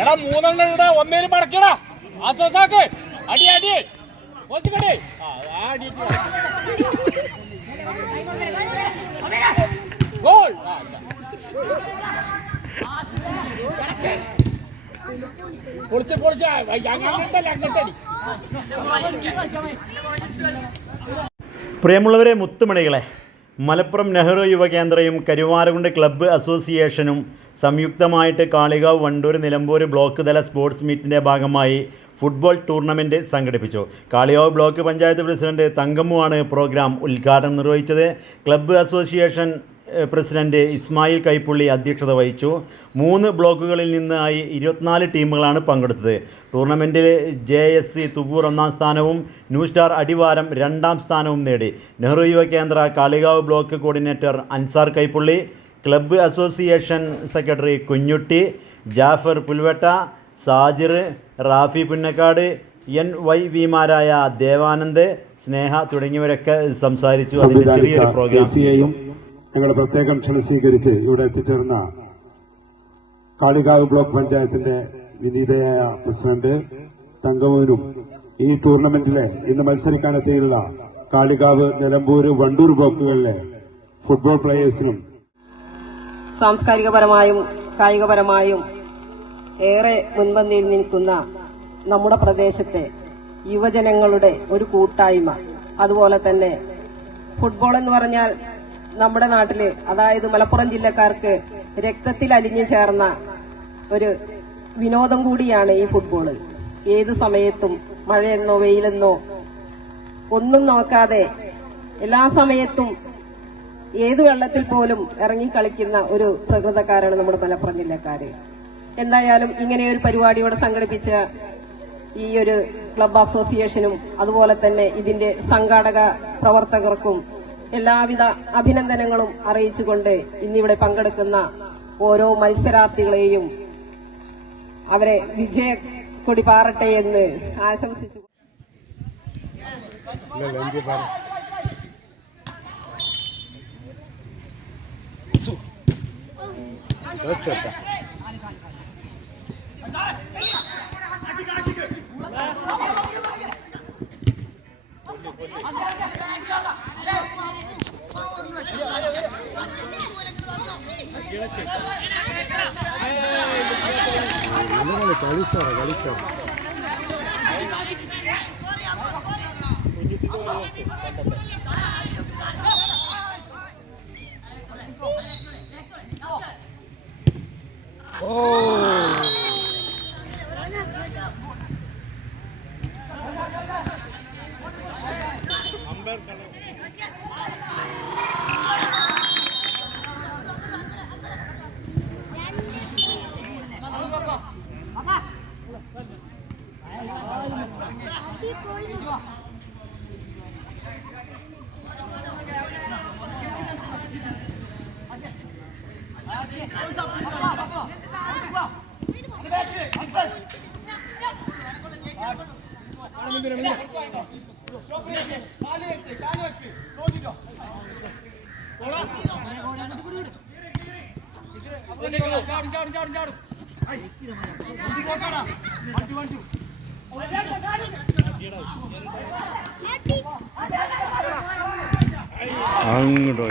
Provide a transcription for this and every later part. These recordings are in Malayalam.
എടാ മൂന്നെണ്ണം ഇടാ, ഒന്നേലും മടക്കടാ. ആശ്വാസാക്ക് അടി അടി പോസ്റ്റിക്കടി. ഗോൾ. പൊളിച്ച് പൊളിച്ച് അങ്ങോട്ടടി. പ്രിയമുള്ളവരെ, മുത്തുമണികളെ, മലപ്പുറം നെഹ്റു യുവകേന്ദ്രയും കരുവാരകുണ്ട് ക്ലബ്ബ് അസോസിയേഷനും സംയുക്തമായിട്ട് കാളികാവ്, വണ്ടൂർ, നിലമ്പൂർ ബ്ലോക്ക് തല സ്പോർട്സ് മീറ്റിൻ്റെ ഭാഗമായി ഫുട്ബോൾ ടൂർണമെൻറ്റ് സംഘടിപ്പിച്ചു. കാളികാവ് ബ്ലോക്ക് പഞ്ചായത്ത് പ്രസിഡന്റ് തങ്കമ്മുവാണ് പ്രോഗ്രാം ഉദ്ഘാടനം നിർവഹിച്ചത്. Club association president Ismail Kaippully അധ്യക്ഷത വഹിച്ചു. 3 ബ്ലോക്കുകളിൽ നിന്നായി 24 ടീമുകളാണ് പങ്കെടുത്തത്. ടൂർണമെൻറ്റിൽ JSC തുവ്വൂർ 1ാം സ്ഥാനവും ന്യൂ സ്റ്റാർ അടിവാരം 2ാം സ്ഥാനവും നേടി. Nehru Yuvakendra Kalikavu block coordinator Ansar Kaippully, club association secretary Kunjutty, Jafar Pulvatta, Sajir, Rafi Punnakkad, NYVമാരായ ദേവാനന്ദ്, സ്നേഹ തുടങ്ങിയവരൊക്കെ സംസാരിച്ചു. അതിൻ്റെ ചെറിയൊരു പ്രോഗ്രാം ഞങ്ങൾ പ്രത്യേകം ക്ഷണം സ്വീകരിച്ച് ഇവിടെ എത്തിച്ചേർന്ന കാളികാവ് ബ്ലോക്ക് പഞ്ചായത്തിന്റെ വിനീതയായ പ്രസിഡന്റ് തങ്കമൂനും ഈ ടൂർണമെന്റിലെ ഇന്ന് മത്സരിക്കാനെത്തിയുള്ള കാളികാവ്, നിലമ്പൂർ, വണ്ടൂർ ബ്ലോക്കുകളിലെ ഫുട്ബോൾ പ്ലേയേഴ്സിനും സാംസ്കാരികപരമായും കായികപരമായും ഏറെ മുൻപന്തിയിൽ നിൽക്കുന്ന നമ്മുടെ പ്രദേശത്തെ യുവജനങ്ങളുടെ ഒരു കൂട്ടായ്മ, അതുപോലെ തന്നെ ഫുട്ബോൾ എന്ന് പറഞ്ഞാൽ നമ്മുടെ നാട്ടില്, അതായത് മലപ്പുറം ജില്ലക്കാർക്ക് രക്തത്തിൽ അലിഞ്ഞു ചേർന്ന ഒരു വിനോദം കൂടിയാണ് ഈ ഫുട്ബോള്. ഏത് സമയത്തും മഴയെന്നോ വെയിലെന്നോ ഒന്നും നോക്കാതെ എല്ലാ സമയത്തും ഏത് വെള്ളത്തിൽ പോലും ഇറങ്ങി കളിക്കുന്ന ഒരു പ്രകൃതക്കാരാണ് നമ്മുടെ മലപ്പുറം ജില്ലക്കാര്. എന്തായാലും ഇങ്ങനെ ഒരു പരിപാടി ഇവിടെ സംഘടിപ്പിച്ച ഈ ഒരു ക്ലബ്ബ് അസോസിയേഷനും അതുപോലെ തന്നെ ഇതിന്റെ സംഘാടക പ്രവർത്തകർക്കും എല്ലാവിധ അഭിനന്ദനങ്ങളും അറിയിച്ചുകൊണ്ട് ഇന്നിവിടെ പങ്കെടുക്കുന്ന ഓരോ മത്സരാർത്ഥികളെയും അവരെ വിജയക്കൊടി പാറട്ടെ എന്ന് ആശംസിച്ചു. അങ്ങോട്ടോ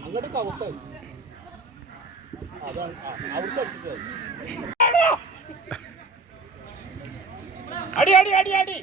അങ്ങോട്ട് കവത്ത് അതാണ് അവിടുത്തെ അടിച്ചിട്ട് അടി അടി അടി അടി